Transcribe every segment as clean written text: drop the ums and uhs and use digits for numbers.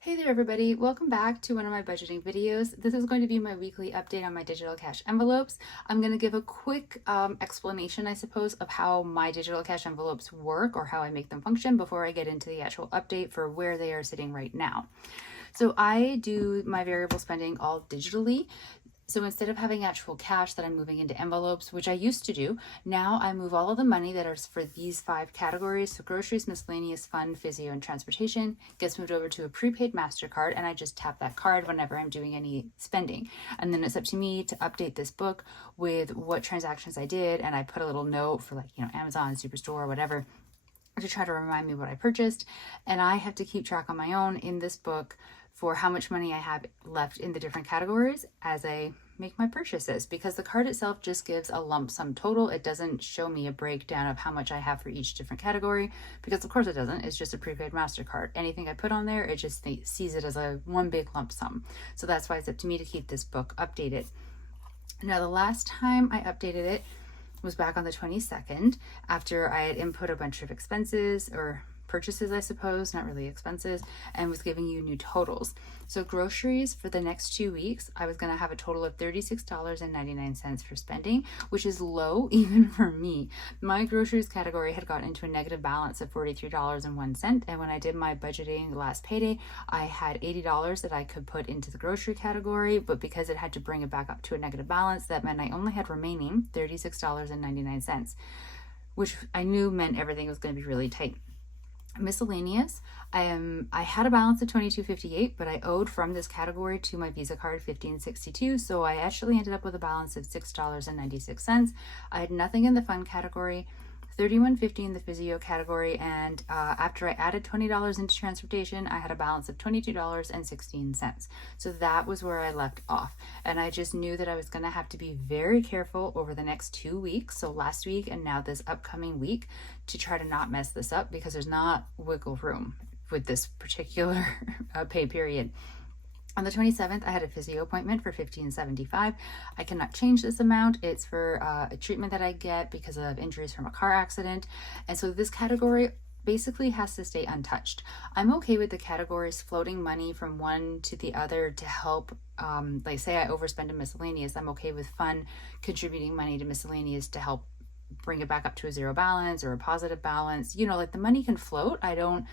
Hey there everybody, welcome back to one of my budgeting videos. This is going to be my weekly update on my digital cash envelopes. I'm going to give a quick explanation, I suppose, of how my digital cash envelopes work or how I make them function before I get into the actual update for where they are sitting right now. So I do my variable spending all digitally. So instead of having actual cash that I'm moving into envelopes, which I used to do, now I move all of the money that is for these 5 categories, so groceries, miscellaneous, fun, physio, and transportation, gets moved over to a prepaid MasterCard, and I just tap that card whenever I'm doing any spending. And then it's up to me to update this book with what transactions I did, and I put a little note for Amazon, Superstore, whatever, to try to remind me what I purchased. And I have to keep track on my own in this book for how much money I have left in the different categories as I make my purchases, because the card itself just gives a lump sum total. It doesn't show me a breakdown of how much I have for each different category, because of course it doesn't. It's just a prepaid MasterCard. Anything I put on there, it just sees it as a one big lump sum. So that's why it's up to me to keep this book updated. Now, the last time I updated it was back on the 22nd, after I had input a bunch of expenses or purchases, I suppose, not really expenses, and was giving you new totals. So groceries for the next 2 weeks, I was going to have a total of $36.99 for spending, which is low even for me. My groceries category had gotten into a negative balance of $43.01, and when I did my budgeting last payday, I had $80 that I could put into the grocery category, but because it had to bring it back up to a negative balance, that meant I only had remaining $36.99, which I knew meant everything was going to be really tight. Miscellaneous, I had a balance of $22.58, but I owed from this category to my Visa card $15.62, so I actually ended up with a balance of $6.96. I had nothing in the fun category, $31.50 in the physio category, and after I added $20 into transportation, I had a balance of $22.16. So that was where I left off, and I just knew that I was going to have to be very careful over the next 2 weeks, so last week and now this upcoming week, to try to not mess this up, because there's not wiggle room with this particular pay period. On the 27th, I had a physio appointment for $15.75. I cannot change this amount. It's for a treatment that I get because of injuries from a car accident. And so this category basically has to stay untouched. I'm okay with the categories floating money from one to the other to help, like say I overspend in miscellaneous, I'm okay with fun contributing money to miscellaneous to help bring it back up to a zero balance or a positive balance. Like the money can float. I don't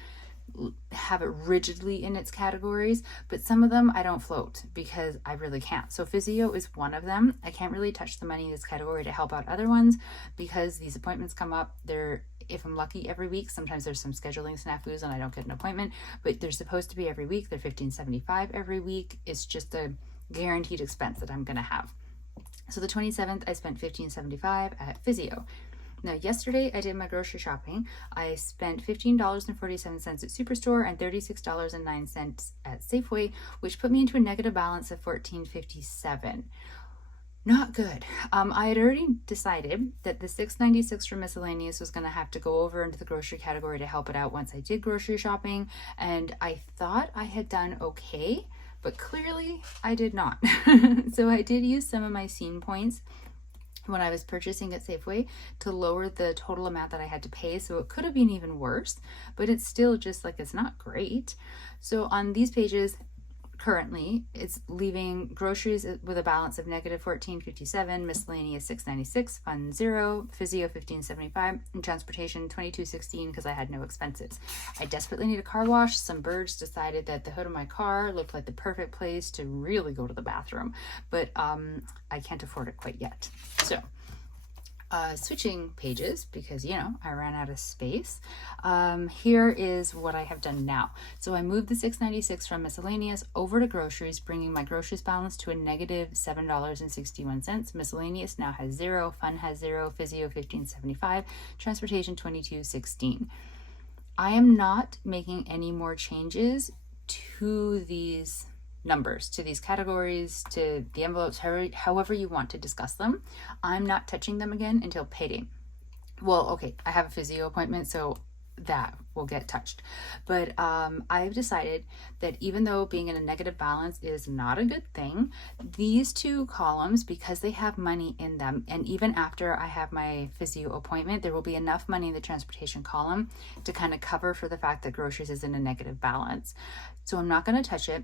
have it rigidly in its categories, but some of them I don't float because I really can't. So physio is one of them. I can't really touch the money in this category to help out other ones because these appointments come up. If I'm lucky, every week. Sometimes there's some scheduling snafus and I don't get an appointment, but they're supposed to be every week. They're $15.75 every week. It's just a guaranteed expense that I'm going to have. So the 27th, I spent $15.75 at physio. Now, yesterday I did my grocery shopping. I spent $15.47 at Superstore and $36.09 at Safeway, which put me into a negative balance of $14.57. Not good. I had already decided that the $6.96 for miscellaneous was going to have to go over into the grocery category to help it out once I did grocery shopping, and I thought I had done okay, but clearly I did not. So I did use some of my scene points when I was purchasing at Safeway to lower the total amount that I had to pay. So it could have been even worse, but it's still just like, it's not great. So on these pages, currently it's leaving groceries with a balance of negative $14.57, miscellaneous $6.96, fun 0, physio $15.75, and transportation $22.16 because I had no expenses. I desperately need a car wash. Some birds decided that the hood of my car looked like the perfect place to really go to the bathroom, but I can't afford it quite yet. So switching pages because I ran out of space. Here is what I have done now. So I moved the $6.96 from miscellaneous over to groceries, bringing my groceries balance to a negative $7.61. Miscellaneous now has 0, fun has 0, physio $15.75, transportation $22.16. I am not making any more changes to these numbers, to these categories, to the envelopes, however you want to discuss them. I'm not touching them again until payday. Well, okay, I have a physio appointment, so that will get touched. But I've decided that even though being in a negative balance is not a good thing, these two columns, because they have money in them, and even after I have my physio appointment, there will be enough money in the transportation column to kind of cover for the fact that groceries is in a negative balance. So I'm not going to touch it.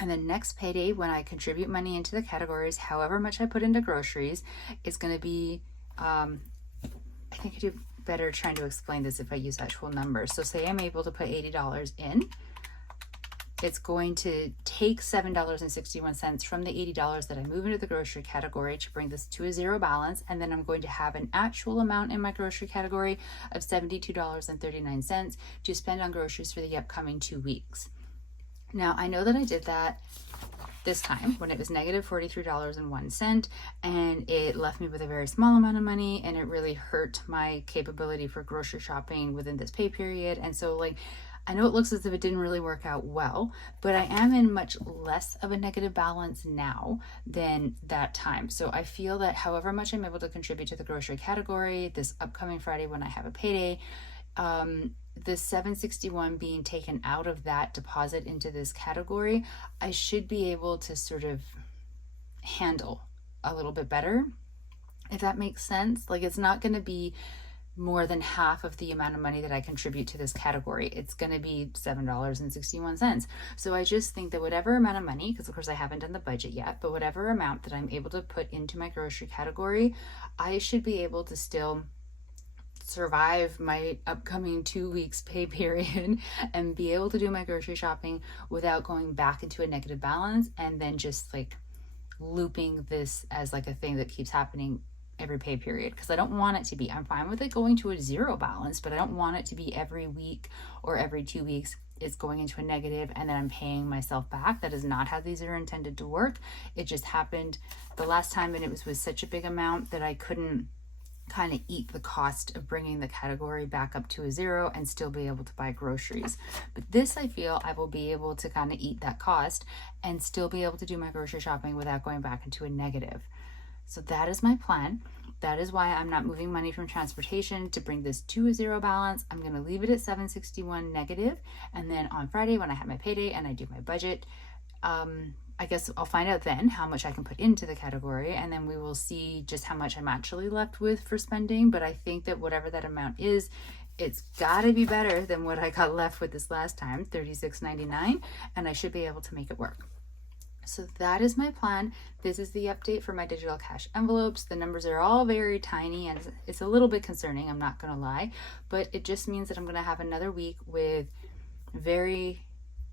And then next payday, when I contribute money into the categories, however much I put into groceries, it's going to be, I think I do better trying to explain this if I use actual numbers. So say I'm able to put $80 in, it's going to take $7.61 from the $80 that I move into the grocery category to bring this to a zero balance. And then I'm going to have an actual amount in my grocery category of $72.39 to spend on groceries for the upcoming 2 weeks. Now, I know that I did that this time when it was negative $43.01, and it left me with a very small amount of money, and it really hurt my capability for grocery shopping within this pay period. And so, like, I know it looks as if it didn't really work out well, but I am in much less of a negative balance now than that time. So I feel that however much I'm able to contribute to the grocery category this upcoming Friday when I have a payday, the $761 being taken out of that deposit into this category, I should be able to sort of handle a little bit better, if that makes sense. Like, it's not going to be more than half of the amount of money that I contribute to this category. It's going to be $7.61. So I just think that whatever amount of money, because of course I haven't done the budget yet, but whatever amount that I'm able to put into my grocery category, I should be able to still survive my upcoming 2 weeks pay period and be able to do my grocery shopping without going back into a negative balance and then just like looping this as like a thing that keeps happening every pay period, because I don't want it to be. I'm fine with it going to a zero balance, but I don't want it to be every week or every 2 weeks it's going into a negative and then I'm paying myself back. That is not how these are intended to work. It just happened the last time, and it was with such a big amount that I couldn't kind of eat the cost of bringing the category back up to a zero and still be able to buy groceries. But this, I feel I will be able to kind of eat that cost and still be able to do my grocery shopping without going back into a negative. So that is my plan. That is why I'm not moving money from transportation to bring this to a zero balance. I'm going to leave it at $761 negative. And then on Friday, when I have my payday and I do my budget, I guess I'll find out then how much I can put into the category, and then we will see just how much I'm actually left with for spending. But I think that whatever that amount is, it's got to be better than what I got left with this last time, $36.99, and I should be able to make it work. So that is my plan. This is the update for my digital cash envelopes. The numbers are all very tiny and it's a little bit concerning, I'm not going to lie, but it just means that I'm going to have another week with very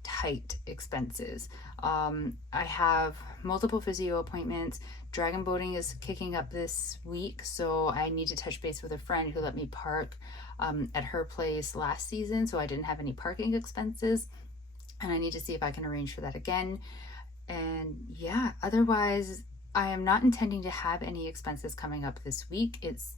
tight expenses. I have multiple physio appointments. Dragon boating is kicking up this week, so I need to touch base with a friend who let me park at her place last season, so I didn't have any parking expenses, and I need to see if I can arrange for that again. And yeah, otherwise I am not intending to have any expenses coming up this week. It's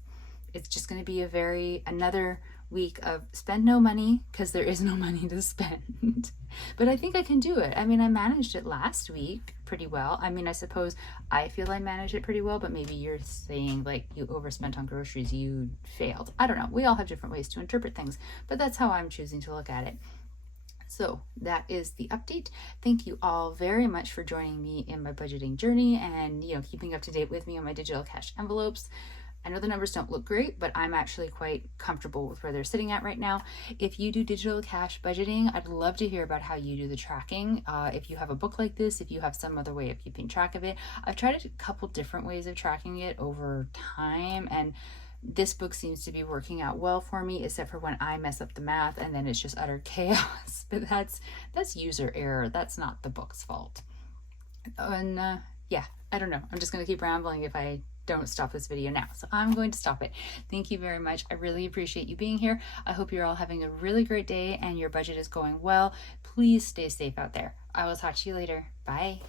just going to be another week of spend no money, because there is no money to spend. But I think I can do it. I mean, I managed it last week pretty well. I mean, I suppose I feel I managed it pretty well, but maybe you're saying like you overspent on groceries, you failed. I don't know. We all have different ways to interpret things, but that's how I'm choosing to look at it. So that is the update. Thank you all very much for joining me in my budgeting journey and, keeping up to date with me on my digital cash envelopes. I know the numbers don't look great, but I'm actually quite comfortable with where they're sitting at right now. If you do digital cash budgeting, I'd love to hear about how you do the tracking. If you have a book like this, if you have some other way of keeping track of it. I've tried a couple different ways of tracking it over time, and this book seems to be working out well for me, except for when I mess up the math and then it's just utter chaos. But that's user error. That's not the book's fault. And yeah, I don't know. I'm just going to keep rambling if I don't stop this video now. So I'm going to stop it. Thank you very much. I really appreciate you being here. I hope you're all having a really great day and your budget is going well. Please stay safe out there. I will talk to you later. Bye.